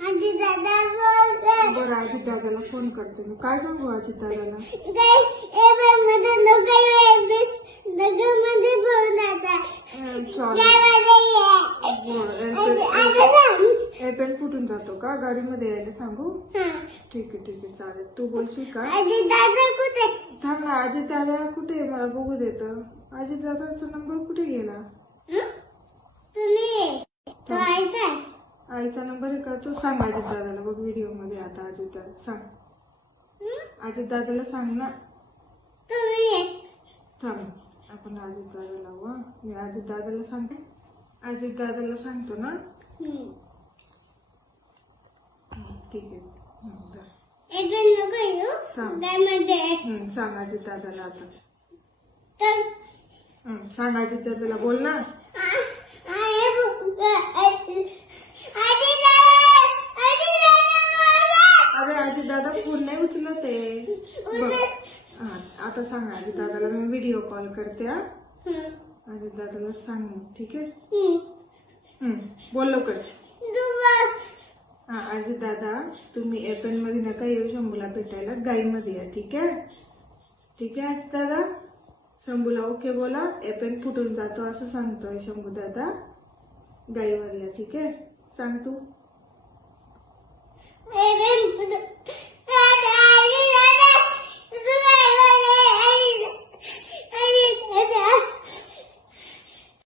अजित दादा बोल. बरं अजित दादाला फोन करते मी. काय सांगू अजित दादाला? मध्ये नगरमध्ये बोलायचा. एपेन फुटून जातो का? गाडीमध्ये यायला सांगू? ठीक आहे चालेल. तू बोलशील का? अजित दादा कुठे? थांब ना. अजित दादा कुठे आहे? मला बघू देत. अजित दादाचा नंबर कुठे गेला? तुम्ही तो आईचा आईचा नंबर आहे का? तो सांग अजित दादाला. बघ व्हिडिओ मध्ये आता अजित दादा सांग. अजित दादाला सांग ना. तुम्ही थांब आपण अजित दादा लावू. मी अजित दादाला सांगते. अजित दादाला सांगतो ना. ठीक आहे. सांग अजित दादाला आता. सांग अजित दादाला. बोल ना. अरे अजित दादा फोन नाही उचलत आहे. आता सांग अजित दादाला. मी व्हिडिओ कॉल करते. अजित दादाला सांग. ठीक आहे. बोल लवकर. अजित दादा तुम्ही एपेन मध्ये नका येऊ. शंभूला भेटायला गाईमध्ये या. ठीक आहे अजित दादा. शंभूला ओके बोला. एपेन फुटून जातो असं सांगतोय शंभू दादा. गाईवर या. ठीक आहे सांग तू.